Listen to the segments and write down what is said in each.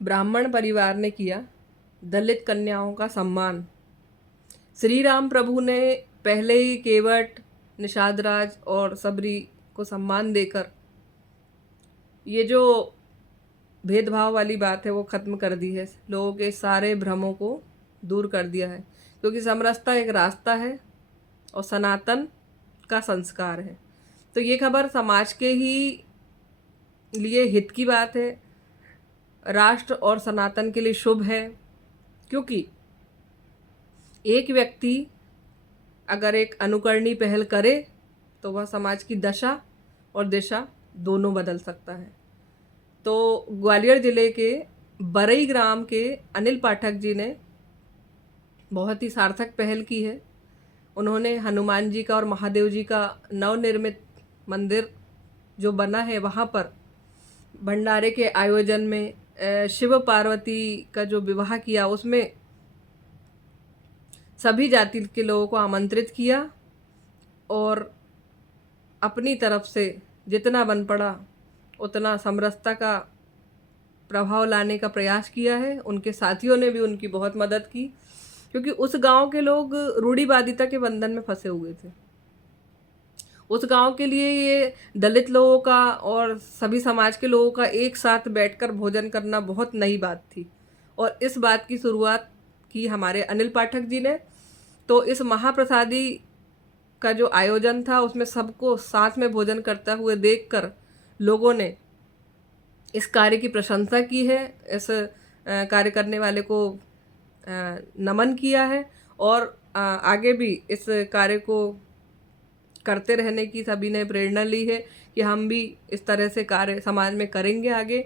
ब्राह्मण परिवार ने किया दलित कन्याओं का सम्मान। श्री राम प्रभु ने पहले ही केवट, निषाद राज और सबरी को सम्मान देकर ये जो भेदभाव वाली बात है वो ख़त्म कर दी है। लोगों के सारे भ्रमों को दूर कर दिया है, क्योंकि समरसता एक रास्ता है और सनातन का संस्कार है। तो ये खबर समाज के ही लिए हित की बात है, राष्ट्र और सनातन के लिए शुभ है, क्योंकि एक व्यक्ति अगर एक अनुकरणीय पहल करे तो वह समाज की दशा और दिशा दोनों बदल सकता है। तो ग्वालियर ज़िले के बरई ग्राम के अनिल पाठक जी ने बहुत ही सार्थक पहल की है। उन्होंने हनुमान जी का और महादेव जी का नवनिर्मित मंदिर जो बना है वहाँ पर भंडारे के आयोजन में शिव पार्वती का जो विवाह किया उसमें सभी जाति के लोगों को आमंत्रित किया और अपनी तरफ से जितना बन पड़ा उतना समरसता का प्रभाव लाने का प्रयास किया है। उनके साथियों ने भी उनकी बहुत मदद की, क्योंकि उस गांव के लोग रूढ़िवादिता के बंधन में फंसे हुए थे। उस गांव के लिए ये दलित लोगों का और सभी समाज के लोगों का एक साथ बैठकर भोजन करना बहुत नई बात थी, और इस बात की शुरुआत की हमारे अनिल पाठक जी ने। तो इस महाप्रसादी का जो आयोजन था उसमें सबको साथ में भोजन करते हुए देखकर लोगों ने इस कार्य की प्रशंसा की है, इस कार्य करने वाले को नमन किया है, और आगे भी इस कार्य को करते रहने की सभी ने प्रेरणा ली है कि हम भी इस तरह से कार्य समाज में करेंगे आगे,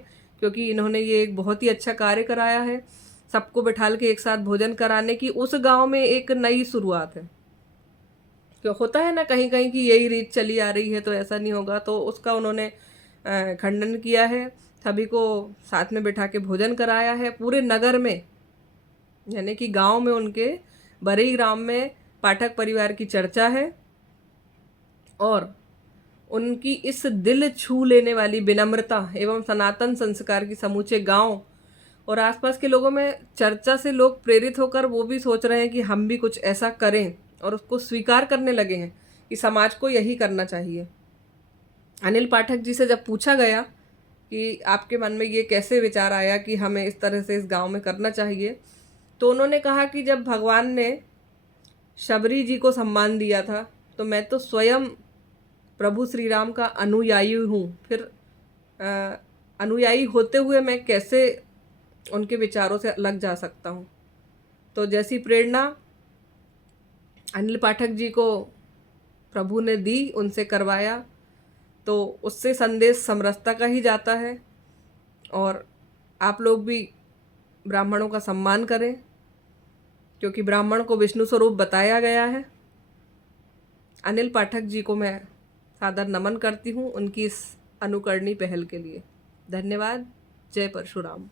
क्योंकि इन्होंने ये एक बहुत ही अच्छा कार्य कराया है। सबको बिठाल के एक साथ भोजन कराने की उस गांव में एक नई शुरुआत है। क्यों होता है ना कहीं कहीं कि यही रीत चली आ रही है तो ऐसा नहीं होगा, तो उसका उन्होंने खंडन किया है। सभी को साथ में बिठा के भोजन कराया है पूरे नगर में, यानी कि गांव में उनके बरई ग्राम में पाठक परिवार की चर्चा है, और उनकी इस दिल छू लेने वाली विनम्रता एवं सनातन संस्कार की समूचे गांव और आसपास के लोगों में चर्चा से लोग प्रेरित होकर वो भी सोच रहे हैं कि हम भी कुछ ऐसा करें, और उसको स्वीकार करने लगे हैं कि समाज को यही करना चाहिए। अनिल पाठक जी से जब पूछा गया कि आपके मन में ये कैसे विचार आया कि हमें इस तरह से इस गांव में करना चाहिए, तो उन्होंने कहा कि जब भगवान ने शबरी जी को सम्मान दिया था तो मैं तो स्वयं प्रभु श्री राम का अनुयायी हूँ, फिर अनुयायी होते हुए मैं कैसे उनके विचारों से अलग जा सकता हूँ। तो जैसी प्रेरणा अनिल पाठक जी को प्रभु ने दी, उनसे करवाया, तो उससे संदेश समरसता का ही जाता है। और आप लोग भी ब्राह्मणों का सम्मान करें, क्योंकि ब्राह्मण को विष्णु स्वरूप बताया गया है। अनिल पाठक जी को मैं सादर नमन करती हूँ उनकी इस अनुकरणीय पहल के लिए। धन्यवाद। जय परशुराम।